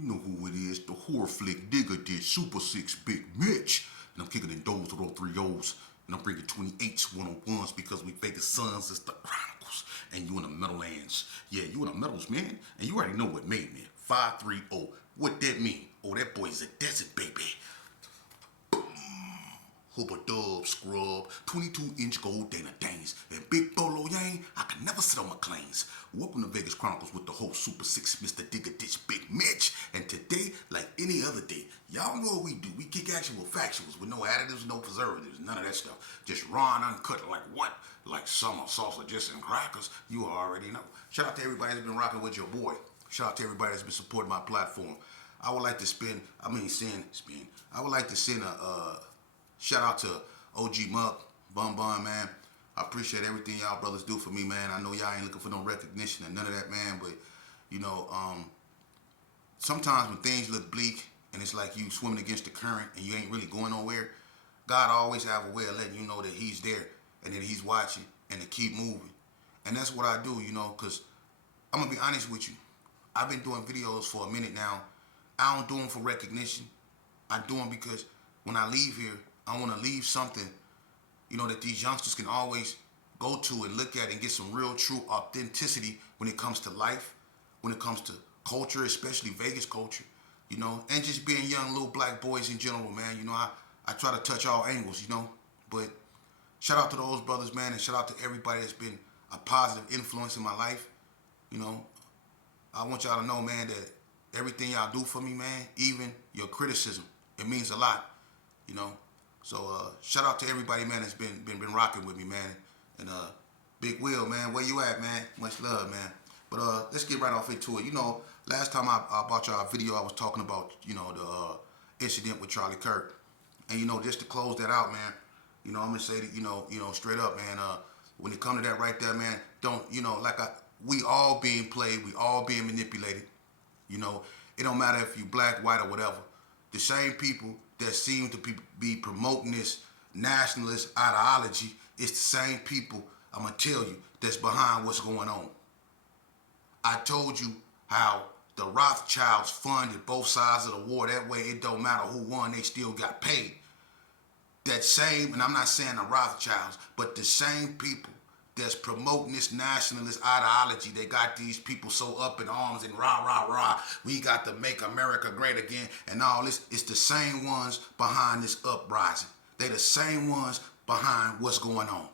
You know who it is, the horror flick digger did Super 6 Big Mitch. And I'm kicking in those with all three O's. And I'm bringing 28s, one-on-ones because we Vegas Sons is the Chronicles. And you in the Meadowlands. Yeah, you in the Meadows, man. And you already know what made me. 530. What that mean? Oh, that boy's a desert baby. Hooper Dub Scrub, 22-inch gold Dana Danes, and Big Bolo Yang, I can never sit on my claims. Welcome to Vegas Chronicles with the host Super 6, Mr. Digger Ditch Big Mitch. And today, like any other day, y'all know what we do. We kick actual factuals with no additives, no preservatives, none of that stuff. Just raw and uncut like what? Like summer sausages and crackers. You already know. Shout out to everybody that's been rocking with your boy. Shout out to everybody that's been supporting my platform. I would like to send a shout out to OG Muck, Bum Bum, man. I appreciate everything y'all brothers do for me, man. I know y'all ain't looking for no recognition or none of that, man. But, you know, sometimes when things look bleak and it's like you swimming against the current and you ain't really going nowhere, God always have a way of letting you know that he's there and that he's watching and to keep moving. And that's what I do, you know, because I'm going to be honest with you. I've been doing videos for a minute now. I don't do them for recognition. I do them because when I leave here, I want to leave something, you know, that these youngsters can always go to and look at and get some real, true authenticity when it comes to life, when it comes to culture, especially Vegas culture, you know, and just being young little black boys in general, man. You know, I try to touch all angles, you know, but shout out to those brothers, man, and shout out to everybody that's been a positive influence in my life. You know, I want y'all to know, man, that everything y'all do for me, man, even your criticism, it means a lot, you know. So shout out to everybody, man, that's been rocking with me, man. And Big Will, man, where you at, man? Much love, man. But let's get right off into it. You know, last time I brought y'all a video, I was talking about, you know, the incident with Charlie Kirk. And, you know, just to close that out, man, you know, I'm going to say that, you know, straight up, man, when it comes to that right there, man, don't, you know, we all being played, we all being manipulated. You know, it don't matter if you black, white, or whatever. The same people that seem to be promoting this nationalist ideology, it's the same people, I'm going to tell you, that's behind what's going on. I told you how the Rothschilds funded both sides of the war. That way it don't matter who won, they still got paid. That same, and I'm not saying the Rothschilds, but the same people that's promoting this nationalist ideology, they got these people so up in arms and rah, rah, rah, we got to make America great again and all this. It's the same ones behind this uprising. They the same ones behind what's going on.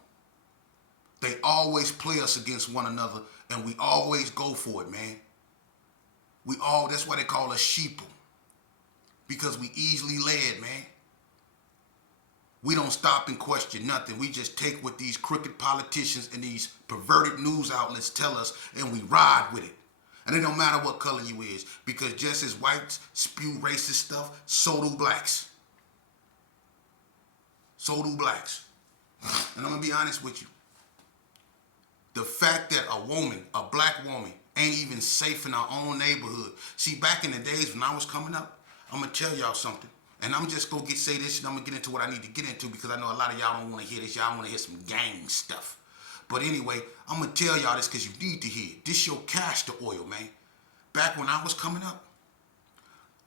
They always play us against one another and we always go for it, man. That's why they call us sheeple. Because we easily led, man. We don't stop and question nothing. We just take what these crooked politicians and these perverted news outlets tell us and we ride with it. And it don't matter what color you is, because just as whites spew racist stuff, so do blacks. So do blacks. And I'm going to be honest with you. The fact that a black woman, ain't even safe in our own neighborhood. See, back in the days when I was coming up, I'm going to tell y'all something. And I'm just going to say this and I'm going to get into what I need to get into because I know a lot of y'all don't want to hear this. Y'all want to hear some gang stuff. But anyway, I'm going to tell y'all this because you need to hear it. This your castor oil, man. Back when I was coming up,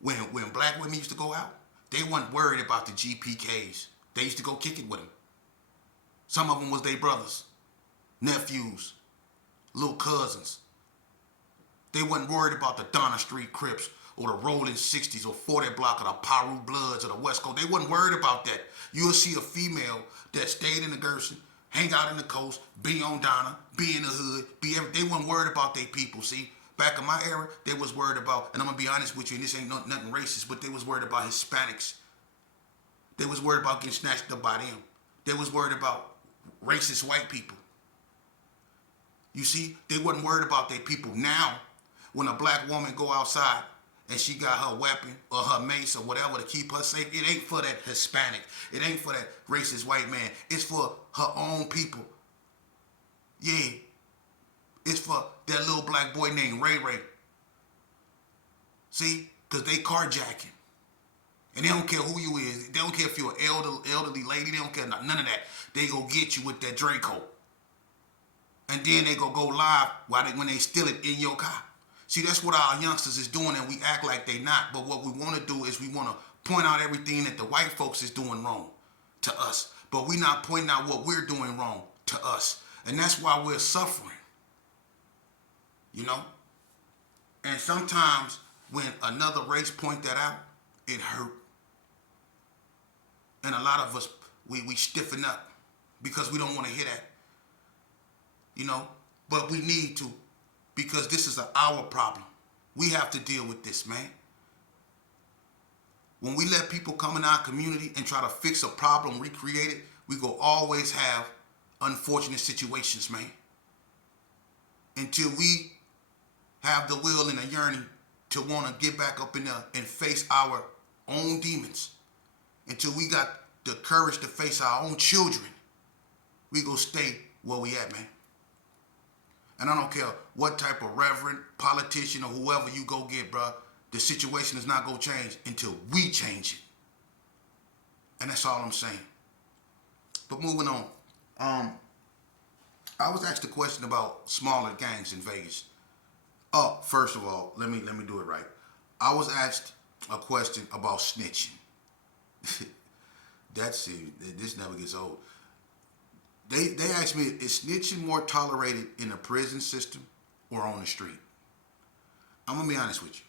when black women used to go out, they weren't worried about the GPKs. They used to go kick it with them. Some of them was their brothers, nephews, little cousins. They wasn't worried about the Donna Street Crips or the Rolling 60s or 40 Block or the Paru Bloods or the West Coast. They wasn't worried about that. You'll see a female that stayed in the Gerson, hang out in the coast, be on Donna, be in the hood, they wasn't worried about their people, see? Back in my era, they was worried about, and I'm going to be honest with you, and this ain't nothing racist, but they was worried about Hispanics. They was worried about getting snatched up by them. They was worried about racist white people. You see, they wasn't worried about their people. Now, when a black woman go outside and she got her weapon or her mace or whatever to keep her safe, it ain't for that Hispanic. It ain't for that racist white man. It's for her own people. Yeah. It's for that little black boy named Ray Ray. See? Because they carjacking. And they don't care who you is. They don't care if you're an elderly lady. They don't care none of that. They go get you with that Draco. And then they go live when they steal it in your car. See, that's what our youngsters is doing, and we act like they not. But what we want to do is we want to point out everything that the white folks is doing wrong to us. But we not pointing out what we're doing wrong to us. And that's why we're suffering. You know? And sometimes when another race point that out, it hurt. And a lot of us, we stiffen up because we don't want to hear that. You know? But we need to, because this is our problem. We have to deal with this, man. When we let people come in our community and try to fix a problem, recreate it, we go always have unfortunate situations, man. Until we have the will and the yearning to want to get back up in there and face our own demons. Until we got the courage to face our own children, we go stay where we at, man. And I don't care what type of reverend, politician, or whoever you go get, bruh. The situation is not going to change until we change it. And that's all I'm saying. But moving on. I was asked a question about smaller gangs in Vegas. Oh, first of all, let me do it right. I was asked a question about snitching. This never gets old. They asked me, is snitching more tolerated in the prison system or on the street? I'm going to be honest with you.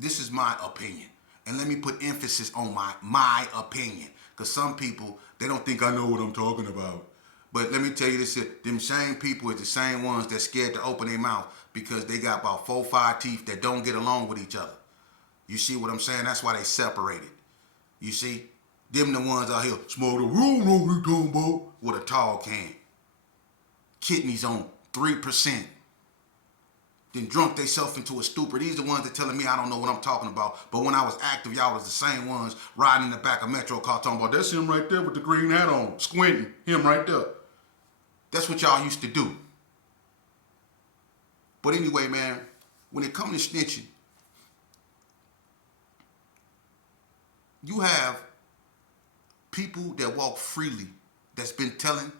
This is my opinion. And let me put emphasis on my opinion. Because some people, they don't think I know what I'm talking about. But let me tell you this, them same people is the same ones that scared to open their mouth because they got about 4 or 5 teeth that don't get along with each other. You see what I'm saying? That's why they separated. You see? Them the ones out here, smoke the room, know what we talking about, with a tall can. Kidneys on 3%. Then drunk themselves into a stupor. These are the ones that telling me I don't know what I'm talking about. But when I was active, y'all was the same ones riding in the back of Metro car talking about, that's him right there with the green hat on, squinting, him right there. That's what y'all used to do. But anyway, man, when it comes to snitching, you have people that walk freely that's been telling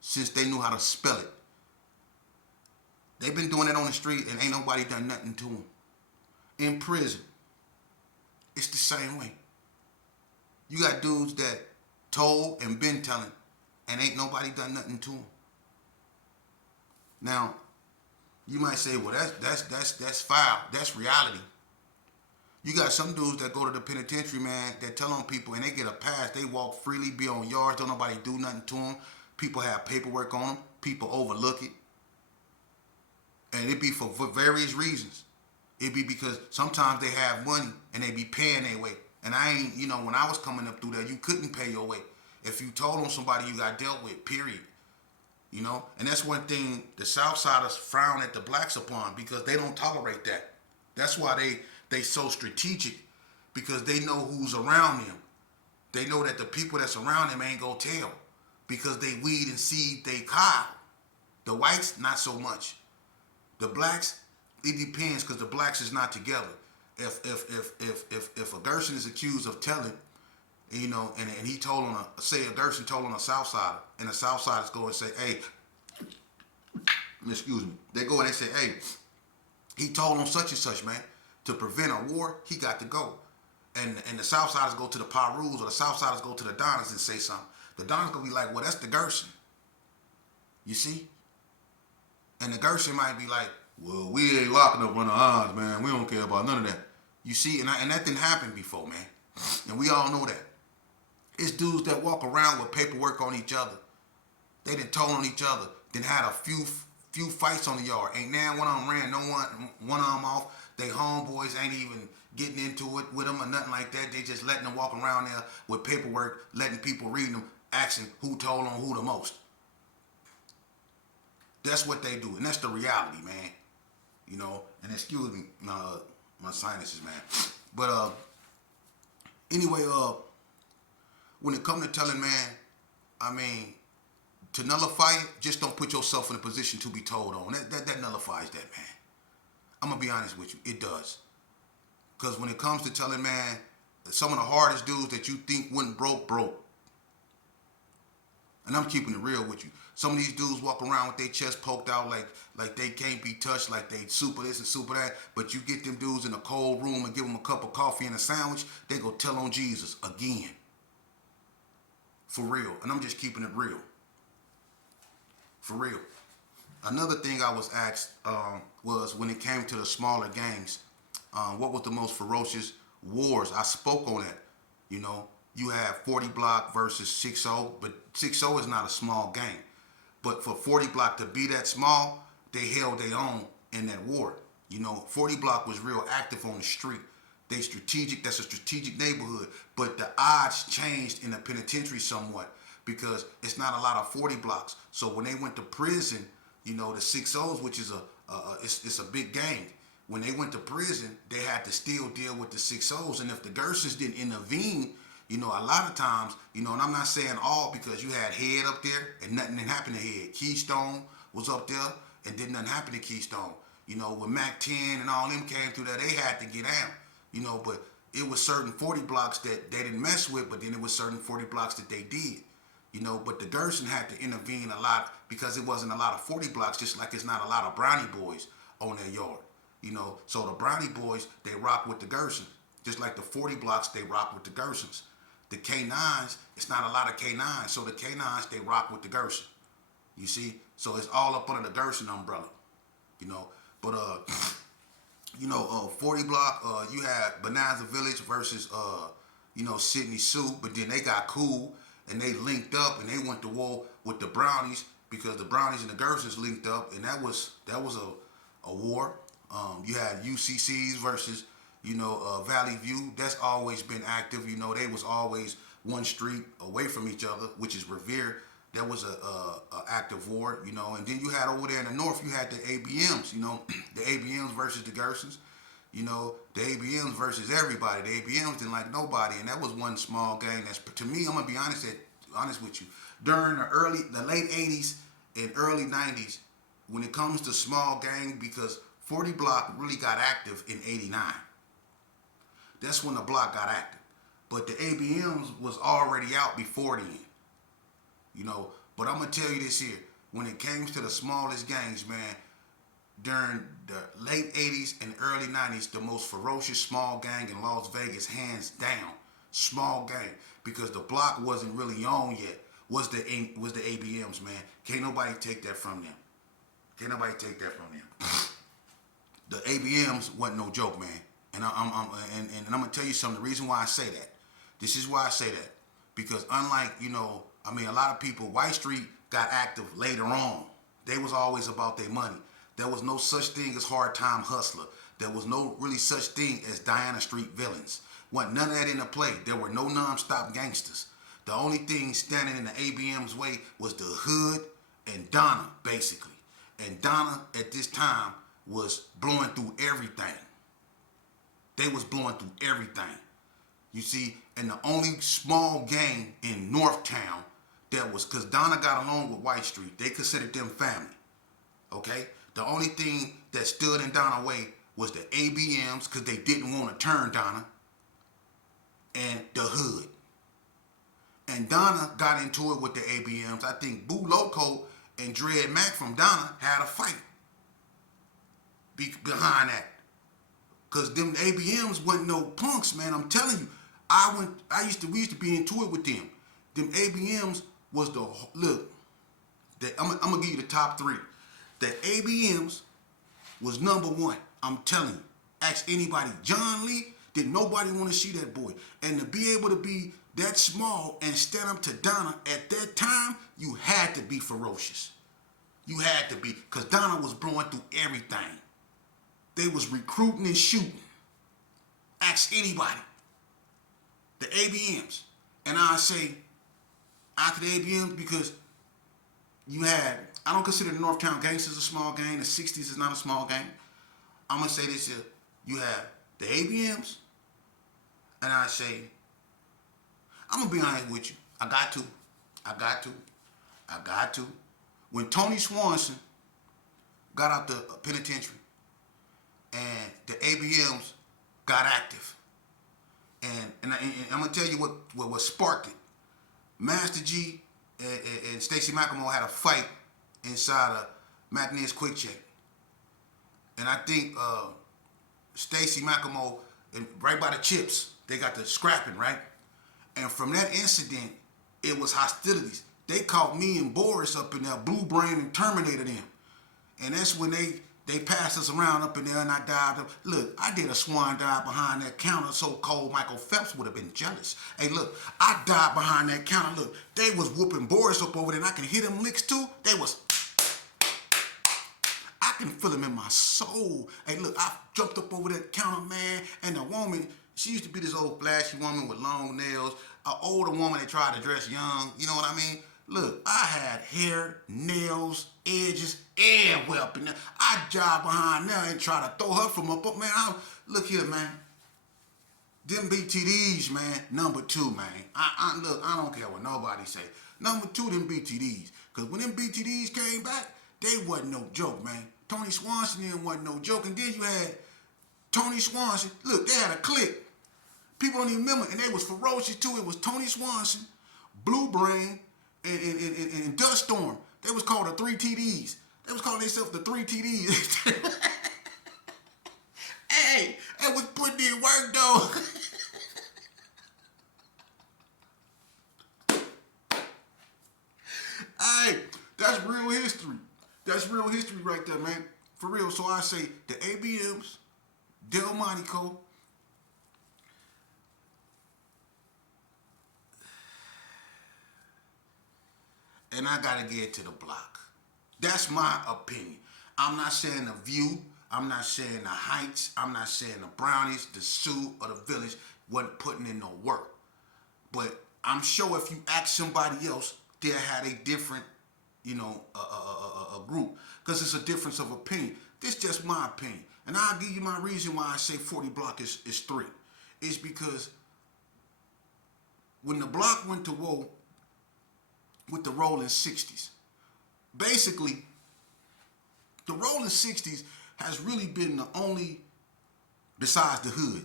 since they knew how to spell it. They've been doing it on the street and ain't nobody done nothing to them. In prison, it's the same way. You got dudes that told and been telling and ain't nobody done nothing to them. Now, you might say, well, that's foul. That's reality. You got some dudes that go to the penitentiary, man, that tell on people and they get a pass. They walk freely, be on yards, don't nobody do nothing to them. People have paperwork on them. People overlook it. And it be for various reasons. It be because sometimes they have money and they be paying their way. And I ain't, when I was coming up through there, you couldn't pay your way. If you told on somebody, you got dealt with, period. And that's one thing the Southsiders frown at the blacks upon because they don't tolerate that. That's why they so strategic, because they know who's around them. They know that the people that's around them ain't gonna tell because they weed and seed they cow. The whites, not so much. The blacks, it depends because the blacks is not together. If a Gerson is accused of telling, and he told on a Gerson told on a Southsider, and the Southsiders go and say, hey, excuse me. They go and they say, hey, he told on such and such, man. To prevent a war, he got to go. And the Southsiders go to the Parus or the Southsiders go to the Donners and say something. The Donners gonna be like, well, that's the Gerson. You see? And the Gerson might be like, well, we ain't locking up on the odds, man. We don't care about none of that. You see? And that didn't happen before, man. And we all know that. It's dudes that walk around with paperwork on each other. They done told on each other. Then had a few fights on the yard. Ain't now one of them ran one of them off. They homeboys ain't even getting into it with them or nothing like that. They just letting them walk around there with paperwork, letting people read them, asking who told on who the most. That's what they do, and that's the reality, man. And excuse me, my sinuses, man. But anyway, when it comes to telling, man, I mean, to nullify it, just don't put yourself in a position to be told on. That nullifies that, man. I'm gonna be honest with you, it does. Because when it comes to telling, man, some of the hardest dudes that you think wouldn't broke. And I'm keeping it real with you. Some of these dudes walk around with their chest poked out like they can't be touched, like they super this and super that. But you get them dudes in a cold room and give them a cup of coffee and a sandwich, they go tell on Jesus again. For real. And I'm just keeping it real. For real. Another thing I was asked was when it came to the smaller gangs, what was the most ferocious wars? I spoke on that. You know, you have 40 Block versus 6-0, but 6-0 is not a small gang. But for 40 Block to be that small, they held their own in that war. You know, 40 Block was real active on the street. They strategic, that's a strategic neighborhood. But the odds changed in the penitentiary somewhat because it's not a lot of 40 blocks. So when they went to prison, you know, the 6-0s, which is it's a big gang. When they went to prison, they had to still deal with the 6-0s. And if the Gersons didn't intervene, you know, a lot of times, you know, and I'm not saying all because you had Head up there and nothing didn't happen to Head. Keystone was up there and did nothing happen to Keystone. You know, when Mac 10 and all them came through there, they had to get out. You know, but it was certain 40 blocks that they didn't mess with, but then it was certain 40 blocks that they did. You know, but the Gerson had to intervene a lot because it wasn't a lot of 40 blocks, just like it's not a lot of Brownie boys on their yard. You know, so the Brownie boys, they rock with the Gersons. Just like the 40 blocks, they rock with the Gersons. The K9s, it's not a lot of K9s, so the K9s, they rock with the Gerson. You see? So it's all up under the Gerson umbrella. You know, but 40 Block, you had Bonanza Village versus, Sydney Sioux, but then they got cool and they linked up and they went to war with the Brownies because the Brownies and the Gersons linked up, and that was a war. You had UCCs versus, Valley View. That's always been active. You know, they was always one street away from each other, which is Revere. That was a active war, you know. And then you had over there in the north, you had the ABMs, you know, the ABMs versus the Gersons. You know, the ABMs versus everybody. The ABMs didn't like nobody, and that was one small gang. That's, to me, I'm gonna be honest with you. During the late '80s and early '90s, when it comes to small gang, because 40 Block really got active in '89. That's when the block got active. But the ABMs was already out before then. You know, but I'm gonna tell you this here: when it came to the smallest gangs, man, during the late '80s and early '90s, the most ferocious small gang in Las Vegas, hands down, small gang, because the block wasn't really on yet. Was the ABMs, man? Can't nobody take that from them. Can't nobody take that from them. The ABMs wasn't no joke, man. And I'm gonna tell you something. The reason why I say that, this is why I say that, because unlike a lot of people, White Street got active later on. They was always about their money. There was no such thing as hard time hustler. There was no really such thing as Diana Street villains. Wasn't none of that in the play. There were no non-stop gangsters. The only thing standing in the ABM's way was the hood and Donna, basically. And Donna at this time was blowing through everything. They was blowing through everything. You see, and the only small gang in Northtown that was, because Donna got along with White Street, they considered them family. Okay? The only thing that stood in Donna way was the ABMs, because they didn't want to turn Donna, and the hood. And Donna got into it with the ABMs. I think Boo Loco and Dread Mac from Donna had a fight behind that. Because them ABMs wasn't no punks, man. I'm telling you. We used to be into it with them. Them ABMs was I'm gonna give you the top three. The ABMs was number one. I'm telling you. Ask anybody. John Lee, did nobody want to see that boy. And to be able to be that small and stand up to Donna at that time, you had to be ferocious. You had to be, because Donna was blowing through everything. They was recruiting and shooting. Ask anybody. The ABMs. And I say, after the ABMs, because I don't consider the Northtown Gangsters a small gang. The 60s is not a small gang. I'm going to say this here. You have the ABMs, and I say, I'm going to be honest with you. I got to. When Tony Swanson got out the penitentiary, and the ABMs got active. And I'm going to tell you what sparked it. Master G and Stacey McElmore had a fight inside of McNair's Quick Check. And I think Stacey McElmore, right by the chips, they got the scrapping, right? And from that incident, it was hostilities. They caught me and Boris up in there, Blue Brain and Terminator them. And that's when they passed us around up in there and I dived up. Look, I did a swan dive behind that counter so cold Michael Phelps would have been jealous. Hey, look, I dived behind that counter. Look, they was whooping Boris up over there and I can hear them licks too. I can feel them in my soul. Hey, look, I jumped up over that counter, man, and the woman, she used to be this old flashy woman with long nails, an older woman that tried to dress young, you know what I mean? Look, I had hair, nails, edges, everywhere up in there. I jogged behind there and tried to throw her from up, man. Look here, man. Them BTDs, man, number 2, man. Look, I don't care what nobody say. Number 2, them BTDs. Because when them BTDs came back, they wasn't no joke, man. Tony Swanson then wasn't no joke. And then you had Tony Swanson. Look, they had a clique. People don't even remember. And they was ferocious, too. It was Tony Swanson, Blue Brain, and Dust Storm. They was called the 3 TDs. They was calling themselves the 3 TDs. Hey, that was putting in work, though. Hey, that's real history. That's real history right there, man. For real. So I say the ABMs, Delmonico, and I gotta get to the block. That's my opinion. I'm not saying the View. I'm not saying the Heights. I'm not saying the Brownies, the Sioux, or the Village wasn't putting in no work. But I'm sure if you ask somebody else, they'll have a different, a group. Because it's a difference of opinion. This is just my opinion. And I'll give you my reason why I say 40 block is 3. It's because when the block went to war with the Rolling 60s, basically, the Rolling 60s has really been the only, besides the hood,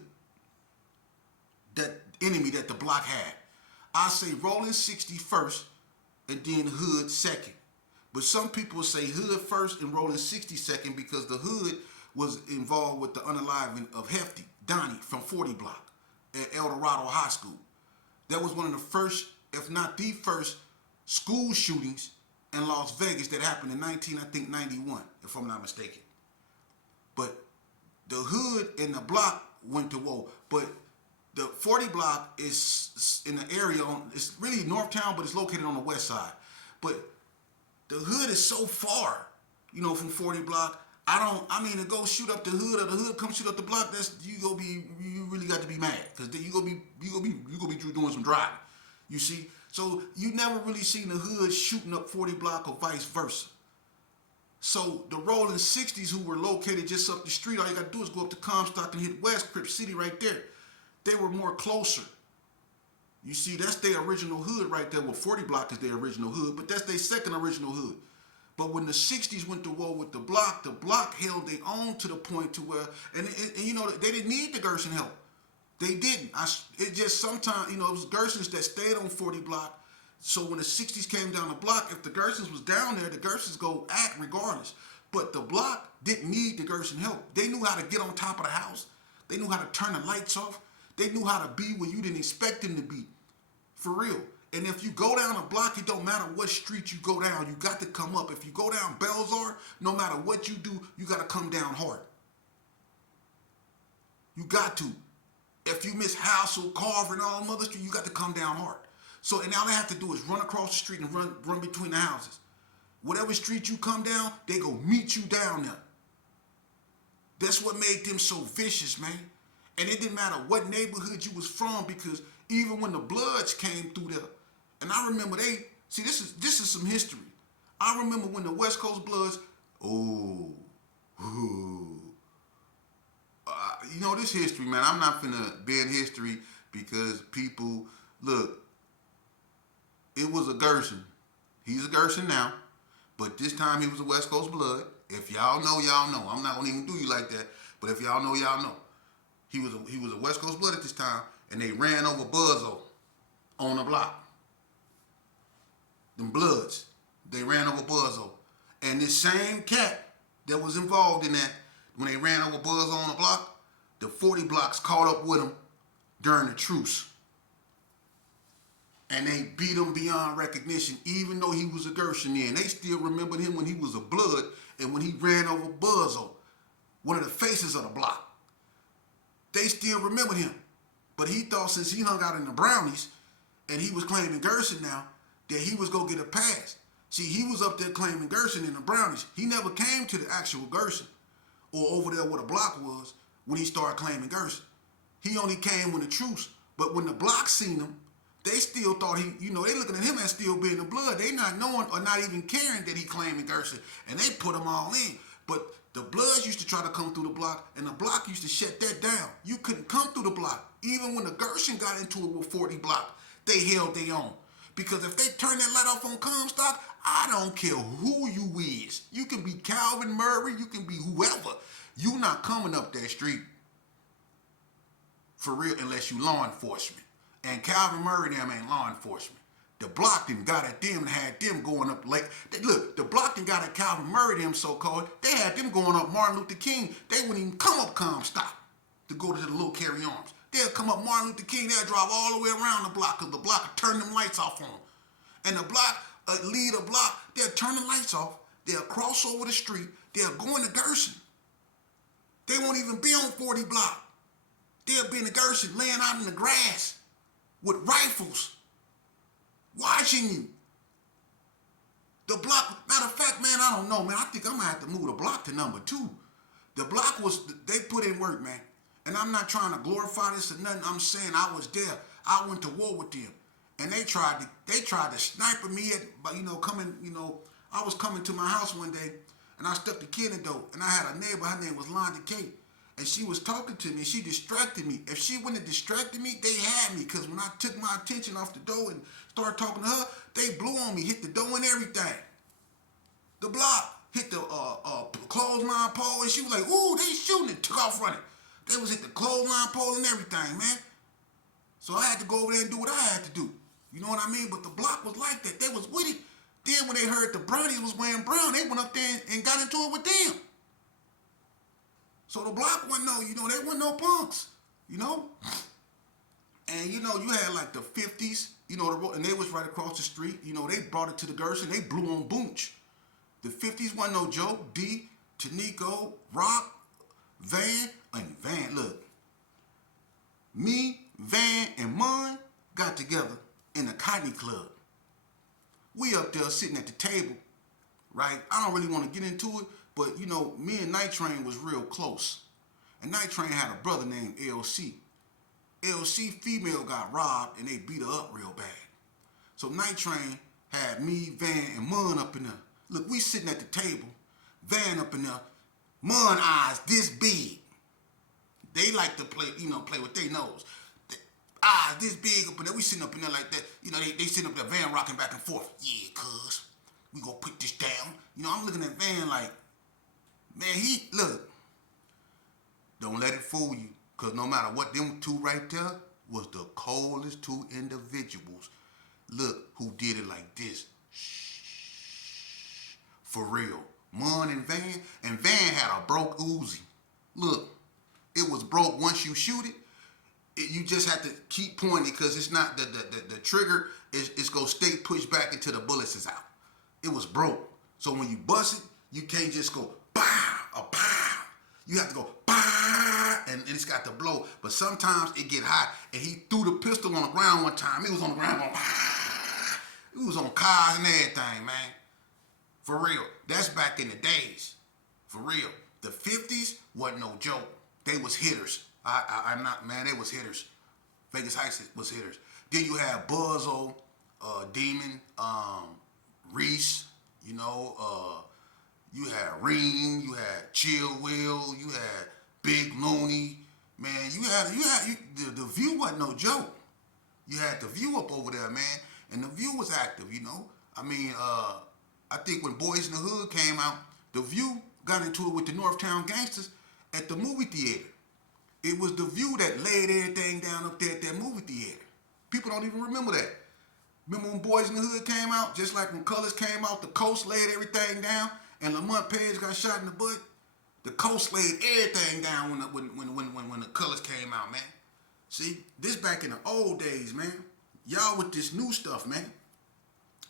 that enemy that the block had. I say Rolling 60 first and then hood second. But some people say hood first and Rolling 60 second because the hood was involved with the unaliving of Hefty, Donnie from 40 block at El Dorado High School. That was one of the first, if not the first, school shootings in Las Vegas that happened in 91, if I'm not mistaken. But the hood and the block went to war. But the 40 block is in the area, it's really Northtown, but it's located on the west side. But the hood is so far, from 40 block. To go shoot up the hood or the hood come shoot up the block, you really got to be mad. Because then you gonna be doing some driving. You see? So you never really seen the hood shooting up 40 block or vice versa. So the Rolling 60s who were located just up the street, all you gotta do is go up to Comstock and hit West Crip City right there. They were more closer. You see, that's their original hood right there. Well, 40 block is their original hood, but that's their second original hood. But when the 60s went to war with the block held their own to the point to where, and they didn't need the Gerson help. They didn't. It just sometimes, it was Gersons that stayed on 40 block. So when the 60s came down the block, if the Gersons was down there, the Gersons go act regardless. But the block didn't need the Gerson help. They knew how to get on top of the house. They knew how to turn the lights off. They knew how to be where you didn't expect them to be. For real. And if you go down a block, it don't matter what street you go down, you got to come up. If you go down Belzar, no matter what you do, you got to come down hard. You got to. If you miss Hassel, Carver, and all them other streets, you got to come down hard. So, and all they have to do is run across the street and run between the houses. Whatever street you come down, they go meet you down there. That's what made them so vicious, man. And it didn't matter what neighborhood you was from, because even when the Bloods came through there, and I remember this is some history. I remember when the West Coast Bloods, this history, man. I'm not finna bend history because people, look, it was a Gerson. He's a Gerson now, but this time he was a West Coast Blood. If y'all know, y'all know. I'm not gonna even do you like that, but if y'all know, y'all know. He was a West Coast Blood at this time, and they ran over Buzzo on the block. them Bloods. They ran over Buzzo. And this same cat that was involved in that, when they ran over Buzzo on the block, the 40 blocks caught up with him during the truce. And they beat him beyond recognition, even though he was a Gershon then. They still remembered him when he was a Blood and when he ran over Buzzo, one of the faces of the block. They still remembered him. But he thought since he hung out in the Brownies and he was claiming Gershon now, that he was going to get a pass. See, he was up there claiming Gershon in the Brownies. He never came to the actual Gershon or over there where the block was when he started claiming Gershon. He only came when the truce. But when the block seen him, they still thought he, they looking at him as still being a Blood. They not knowing or not even caring that he claiming Gershon. And they put him all in. But the Bloods used to try to come through the block, and the block used to shut that down. You couldn't come through the block. Even when the Gershon got into it with 40 block, they held their own. Because if they turn that light off on Comstock, I don't care who you is. You can be Calvin Murray, you can be whoever. You not coming up that street for real unless you law enforcement. And Calvin Murray them ain't law enforcement. The block done got at them and had them going up late. Look, the block done got at Calvin Murray them so-called. They had them going up Martin Luther King. They wouldn't even come up Comstock to go to the little carry arms. They'll come up Martin Luther King. They'll drive all the way around the block because the block will turn them lights off on them. And the block, lead a block, they'll turn the lights off. They'll cross over the street. They'll go into Gershon. They won't even be on 40 block. They'll be in the Gershon laying out in the grass with rifles watching you. The block, matter of fact, man, I don't know, man. I think I'm going to have to move the block to number 2. The block was, they put in work, man. And I'm not trying to glorify this or nothing. I'm saying I was there. I went to war with them. And they tried to sniper me at, I was coming to my house one day and I stuck the kid in the door. And I had a neighbor, her name was Londa Kate. And she was talking to me, she distracted me. If she wouldn't have distracted me, they had me. Because when I took my attention off the door and started talking to her, they blew on me, hit the door and everything. The block hit the clothesline pole, and she was like, ooh, they shooting, and took off running. They was hit the clothesline pole and everything, man. So I had to go over there and do what I had to do. You know what I mean? But the block was like that. They was with it. Then when they heard the Brownies was wearing brown, they went up there and got into it with them. So the block wasn't they weren't no punks, And, you had like the 50s, and they was right across the street. They brought it to the Gershon. They blew on Boonch. The 50s wasn't no joke. D, Tanico, Rock, Van, look. Me, Van, and Mun got together in the Cotton Club. We up there sitting at the table, right? I don't really want to get into it, but, me and Night Train was real close. And Night Train had a brother named LC. LC female got robbed and they beat her up real bad. So Night Train had me, Van, and Mun up in there. Look, we sitting at the table, Van up in there, Mun eyes this big. They like to play with their nose. The eyes this big up in there. We sitting up in there like that. They sitting up there, Van rocking back and forth. Yeah, cuz, we gonna put this down. I'm looking at Van like, man, look, don't let it fool you. Because no matter what, them two right there was the coldest two individuals. Look who did it like this. Shh. For real. Mun and Van had a broke Uzi. Look, it was broke once you shoot it. You just have to keep pointing because it's not, the trigger is going to stay pushed back until the bullets is out. It was broke. So when you bust it, you can't just go, pow, or pow. You have to go, pow, and it's got to blow. But sometimes it get hot, and he threw the pistol on the ground one time. It was on the ground going, pow. It was on cars and everything, man. For real. That's back in the days. For real. The 50s wasn't no joke. They was hitters. I'm not, man, they was hitters. Vegas Heights was hitters. Then you had Buzzo, Demon, Reese, you had Reem, you had Chill Will, you had Big Looney. Man, the View wasn't no joke. You had the View up over there, man, and the View was active, I think when Boys in the Hood came out, the View got into it with the Northtown Gangsters at the movie theater. It was the View that laid everything down up there at that movie theater. People don't even remember that. Remember when Boys in the Hood came out? Just like when Colors came out, the Coast laid everything down, and Lamont Page got shot in the butt. The Coast laid everything down when the Colors came out, man. See, this back in the old days, man. Y'all with this new stuff, man.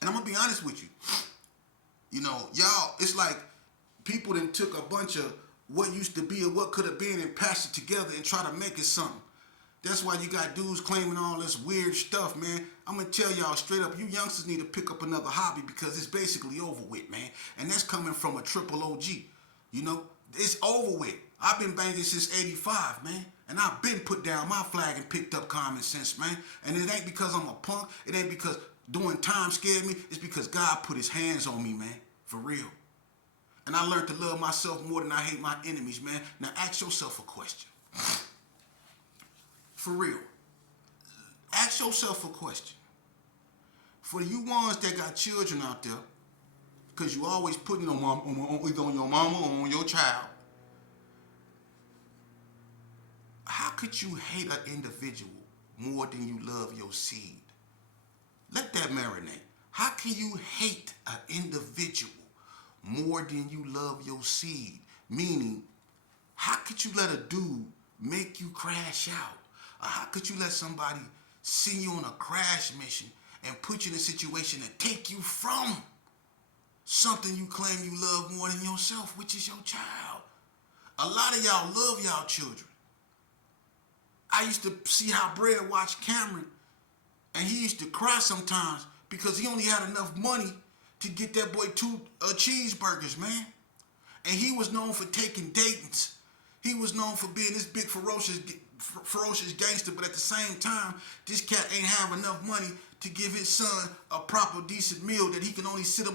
And I'm gonna be honest with you. You know, y'all, it's like people then took a bunch of what used to be or what could have been and patched it together and try to make it something. That's why you got dudes claiming all this weird stuff, man. I'm gonna tell y'all straight up, you youngsters need to pick up another hobby because it's basically over with, man. And that's coming from a triple OG. You know, it's over with. I've been banging since 85, man. And I've been put down my flag and picked up common sense, man. And it ain't because I'm a punk. It ain't because doing time scared me. It's because God put his hands on me, man. For real. And I learned to love myself more than I hate my enemies, man. Now ask yourself a question. For real. Ask yourself a question. For you ones that got children out there, because you always putting it on either on your mama or on your child, how could you hate an individual more than you love your seed? Let that marinate. How can you hate an individual more than you love your seed? Meaning, how could you let a dude make you crash out? Or how could you let somebody send you on a crash mission and put you in a situation to take you from something you claim you love more than yourself, which is your child? A lot of y'all love y'all children. I used to see how Brad watched Cameron, and he used to cry sometimes because he only had enough money to get that boy 2 cheeseburgers, man. And he was known for taking datings. He was known for being this big ferocious gangster, but at the same time, this cat ain't have enough money to give his son a proper decent meal that he can only sit him